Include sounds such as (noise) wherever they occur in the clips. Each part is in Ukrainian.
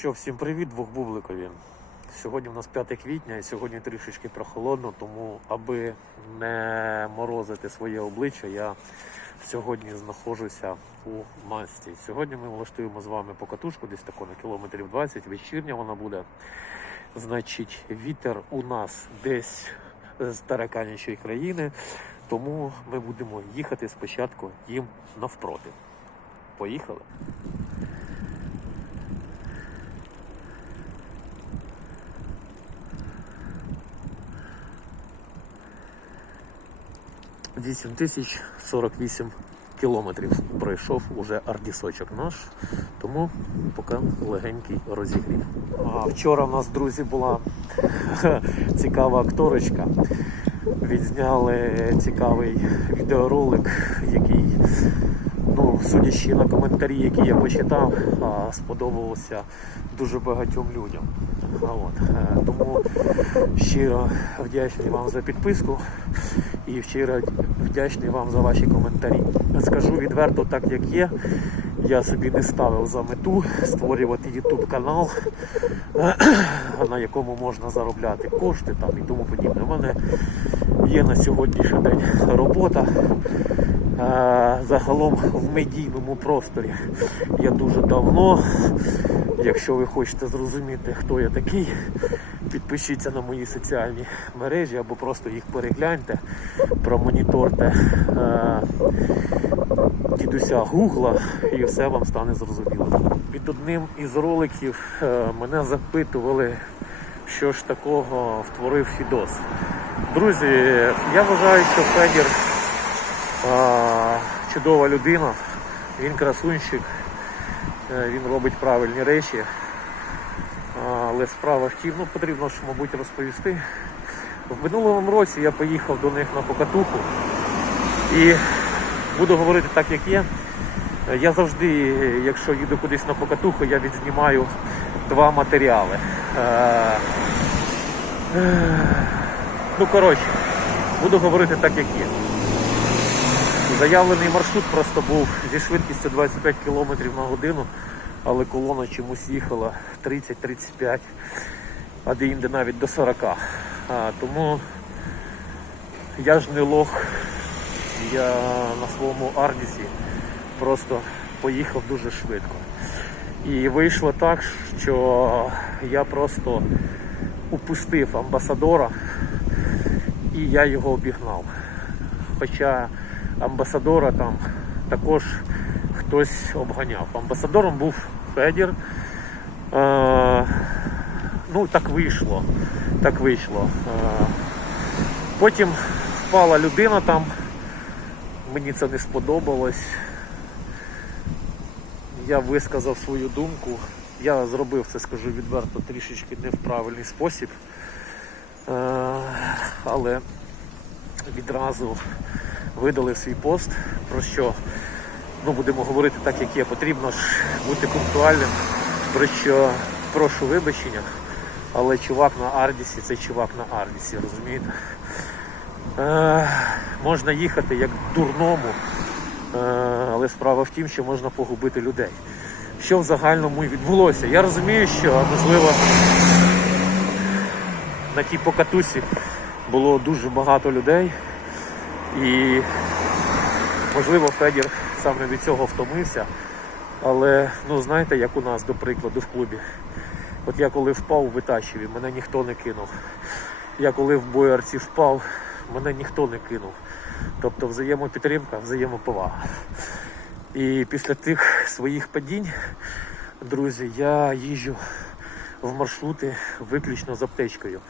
що, всім привіт, двохбубликові. Сьогодні у нас 5 квітня і сьогодні трішечки прохолодно, тому аби не морозити своє обличчя, я сьогодні знаходжуся у масті. Сьогодні ми влаштуємо з вами покатушку, десь тако на кілометрів 20, вечірня вона буде. Значить, вітер у нас десь з тараканячої країни, тому ми будемо їхати спочатку їм навпроти. Поїхали? Вісім тисяч 48 кілометрів пройшов уже ардісочок наш, тому поки легенький розігрів. А вчора в нас, друзі, була (laughs) цікава акторочка. Відзняли цікавий відеоролик, який, ну, судячи на коментарі, які я почитав, сподобався дуже багатьом людям. От. е, Тому щиро вдячний вам за підписку і щиро вдячний вам за ваші коментарі. Скажу відверто, так як є. Я собі не ставив за мету створювати YouTube канал, (clears throat) на якому можна заробляти кошти там і тому подібне. У мене є на сьогоднішній день робота. Загалом в медійному просторі я дуже давно. Якщо ви хочете зрозуміти, хто я такий, підпишіться на мої соціальні мережі або просто їх перегляньте, промоніторте е, дідуся Гугла і все вам стане зрозуміло. Під одним із роликів е, мене запитували, що ж такого втворив Фідос. Друзі, я вважаю, що Федір а, чудова людина, він красунчик, е, він робить правильні речі. Але справа в тім, ну потрібно ж, мабуть, розповісти. В минулому році я поїхав до них на покатуху і буду говорити так, як є. Я завжди, якщо їду кудись на покатуху, я відзнімаю два матеріали. Е, е, Ну, коротше, буду говорити так, як є. Заявлений маршрут просто був зі швидкістю 25 км на годину, але колона чомусь їхала 30-35, а де-інде навіть до 40. А, тому я ж не лох, я на своєму Ардісі просто поїхав дуже швидко. І вийшло так, що я просто упустив амбасадора і я його обігнав. Хоча амбасадора там також хтось обганяв. Амбасадором був Федір. Е, ну, так вийшло. Так вийшло. Е, потім впала людина там, мені це не сподобалось. Я висказав свою думку. Я зробив це, скажу відверто, трішечки не в правильний спосіб. Е, але відразу видали свій пост, про що ну, будемо говорити так, як є. Потрібно ж бути пунктуальним, про що прошу вибачення, але чувак на Ардісі це чувак на Ардісі, розумієте? Е, можна їхати як дурному, е, але справа в тім, що можна погубити людей. Що в загальному і відбулося? Я розумію, що можливо на тій покатусі було дуже багато людей. І можливо Федір саме від цього втомився. Але ну знаєте, як у нас, до прикладу, в клубі. От я коли впав в Витачеві, мене ніхто не кинув. Я коли в боярці впав, мене ніхто не кинув. Тобто взаємопідтримка, взаємоповага. І після тих своїх падінь, друзі, я їжджу в маршрути виключно з аптечкою.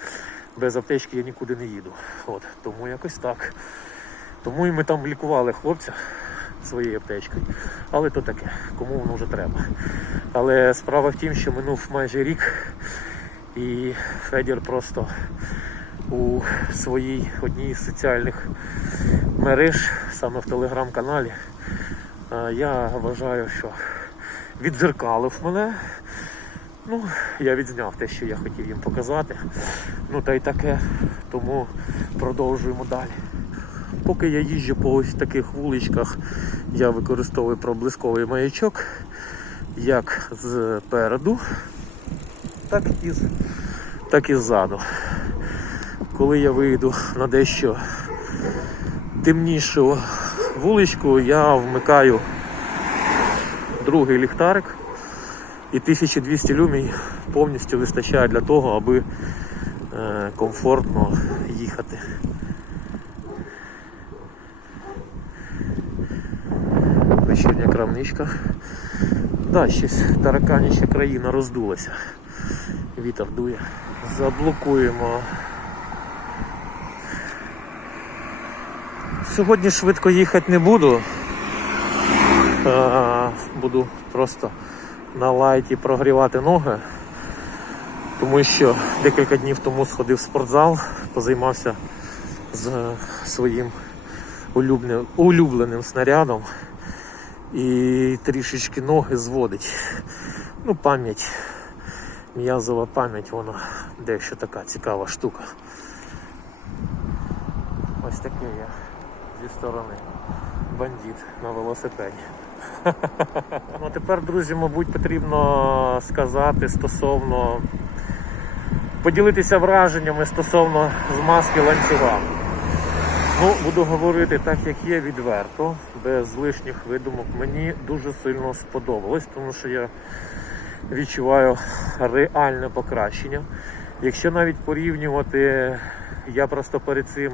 Без аптечки я нікуди не їду. От, тому якось так. Тому і ми там лікували хлопця своєю аптечкою. Але то таке, кому воно вже треба. Але справа в тім, що минув майже рік, і Федір просто у своїй одній з соціальних мереж, саме в телеграм-каналі, е, я вважаю, що відзеркалив мене. Ну, я відзняв те, що я хотів їм показати. Ну та й таке, тому продовжуємо далі. Поки я їжджу по ось таких вуличках, я використовую проблисковий маячок як зпереду, так і, з- так і ззаду. Коли я вийду на дещо темнішу вуличку, я вмикаю другий ліхтарик і 1200 люмій повністю вистачає для того, аби е, комфортно їхати. Крамничка. Да, щось тараканіча країна роздулася. Вітер дує. Заблокуємо. Сьогодні швидко їхати не буду. Е, Буду просто на лайті прогрівати ноги. Тому що декілька днів тому сходив в спортзал, позаймався з своїм улюбленим снарядом і трішечки ноги зводить. Ну, пам'ять, м'язова пам'ять, вона дещо така цікава штука. Ось таке я зі сторони бандит на велосипеді. (laughs) Ну, тепер, друзі, мабуть, потрібно сказати стосовно поділитися враженнями стосовно змазки ланцюга. Ну, буду говорити так, як є, відверто, без лишніх видумок. Мені дуже сильно сподобалось, тому що я відчуваю реальне покращення. Якщо навіть порівнювати, я просто перед цим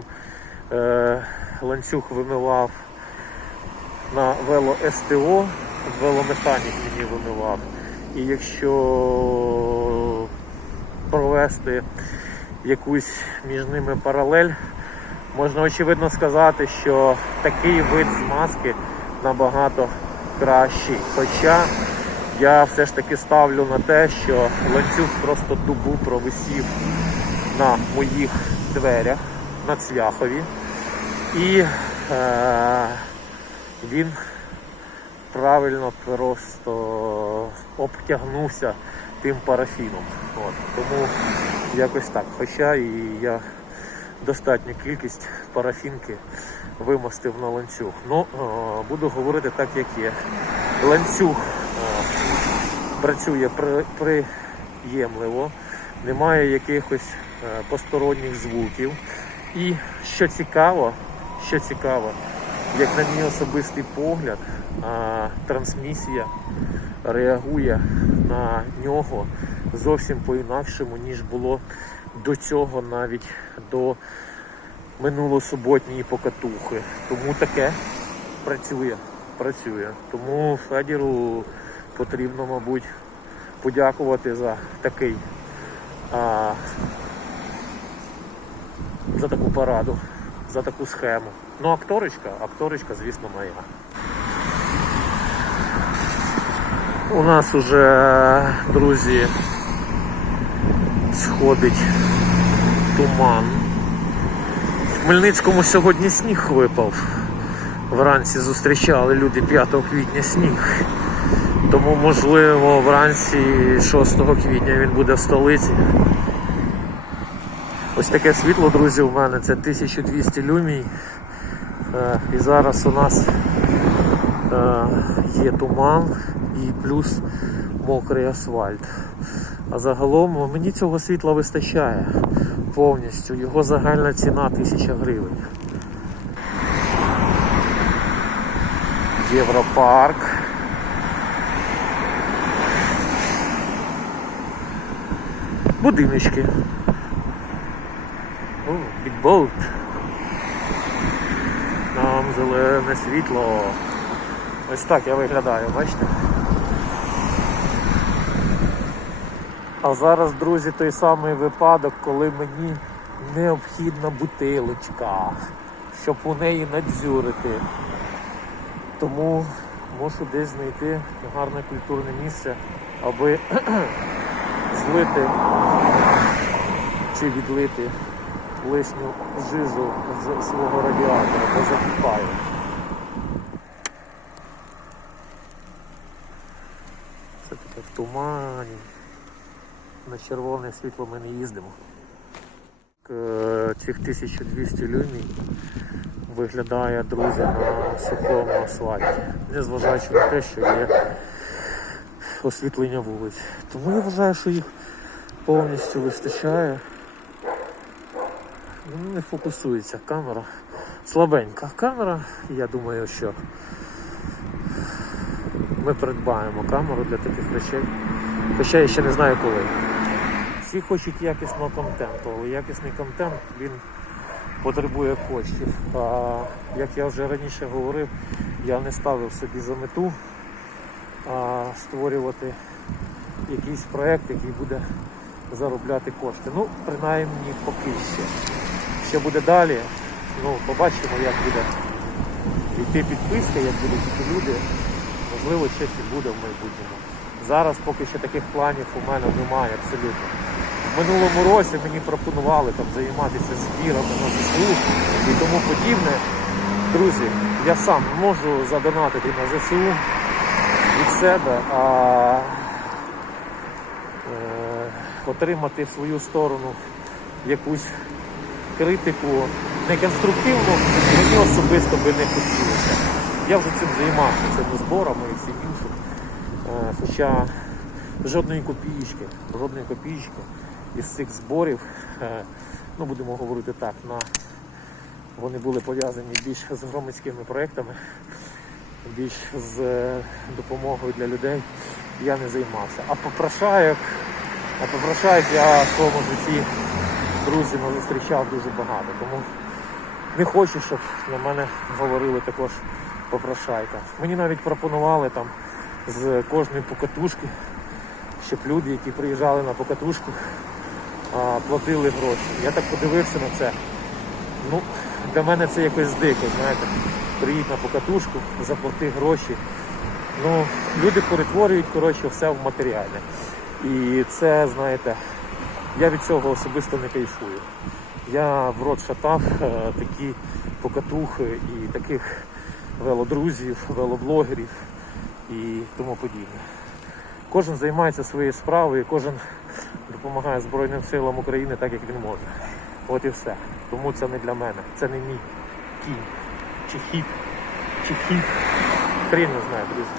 е, ланцюг вимивав на вело СТО, веломеханік мені вимивав. І якщо провести якусь між ними паралель, можна очевидно сказати, що такий вид змазки набагато кращий. Хоча я все ж таки ставлю на те, що ланцюг просто дубу провисів на моїх дверях на цвяхові. І е, він правильно просто обтягнувся тим парафіном. От. Тому якось так. Хоча і я достатню кількість парафінки вимостив на ланцюг. Ну, е, буду говорити так, як є. Ланцюг е, працює при- приємливо, немає якихось е, посторонніх звуків. І що цікаво, що цікаво, як на мій особистий погляд, трансмісія реагує на нього зовсім по-інакшому, ніж було до цього, навіть до минулосуботньої покатухи. Тому таке працює, працює. Тому Федіру потрібно, мабуть, подякувати за такий. А, за таку пораду, за таку схему. Ну, акторочка, акторочка, звісно, моя. У нас уже, друзі, сходить туман. В Хмельницькому сьогодні сніг випав. Вранці зустрічали люди 5 квітня сніг. Тому, можливо, вранці 6 квітня він буде в столиці. Ось таке світло, друзі, у мене це 1200 люмій. Е, І зараз у нас е, є туман і плюс мокрий асфальт. А загалом мені цього світла вистачає повністю. Його загальна ціна 1000 гривень. Європарк. Будиночки. О, бікболт. Там зелене світло. Ось так я виглядаю, бачите? А зараз, друзі, той самий випадок, коли мені необхідна бутилочка, щоб у неї надзюрити. Тому мушу десь знайти гарне культурне місце, аби (clears throat) злити чи відлити лишню жижу з свого радіатора, бо закипаю. Це таке в тумані. На червоне світло ми не їздимо. Е, Цих 1200 люмій виглядає, друзі, на сухому асфальті. Незважаючи на те, що є освітлення вулиць. Тому я вважаю, що їх повністю вистачає. Ну, Не фокусується камера. Слабенька камера, я думаю, що ми придбаємо камеру для таких речей. Хоча я ще не знаю коли. Всі хочуть якісного контенту, але якісний контент він потребує коштів. А як я вже раніше говорив, я не ставив собі за мету а, створювати якийсь проект, який буде заробляти кошти. Ну, принаймні поки що. Що буде далі, ну, побачимо, як буде йти підписка, як будуть йти люди. Можливо, щось і буде в майбутньому. Зараз поки що таких планів у мене немає абсолютно. Минулому році мені пропонували там займатися збірами на ЗСУ і тому подібне. Друзі, я сам можу задонатити на ЗСУ від себе, а е, отримати в свою сторону якусь критику неконструктивну, мені особисто би не хотілося. Я вже цим займався, цими зборами і всім іншим. Е, Хоча жодної копієчки, жодної копієчки із цих зборів, е, ну будемо говорити так, на, вони були пов'язані більш з громадськими проектами, більш з е, допомогою для людей я не займався. А попрошаєк, а попрошаєк я в своєму житті друзів не зустрічав дуже багато. Тому не хочу, щоб на мене говорили також попрошайка. Мені навіть пропонували там з кожної покатушки, щоб люди, які приїжджали на покатушку, а, платили гроші. Я так подивився на це. Ну, для мене це якось дико, знаєте. Приїдь на покатушку, заплати гроші. Ну, люди перетворюють коротше, все в матеріальне. І це, знаєте, я від цього особисто не кайфую. Я в рот шатав е, такі покатухи і таких велодрузів, велоблогерів і тому подібне. Кожен займається своєю справою, кожен допомагає Збройним силам України так, як він може. От і все. Тому це не для мене. Це не мій кінь. Чи хід, чи хід. Хрін не знаю, друзі.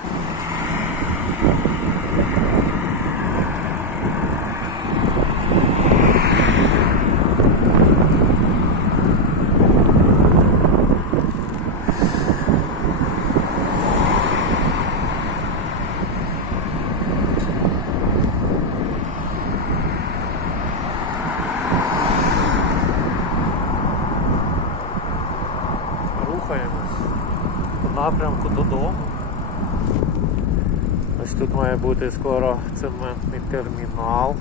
Має бути скоро цементний термінал.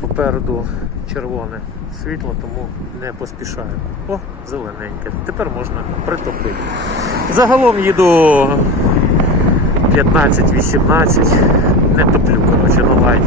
Попереду червоне світло, тому не поспішаємо. О, зелененьке. Тепер можна притопити. Загалом їду 15-18. Не топлю, коротше, на лайні.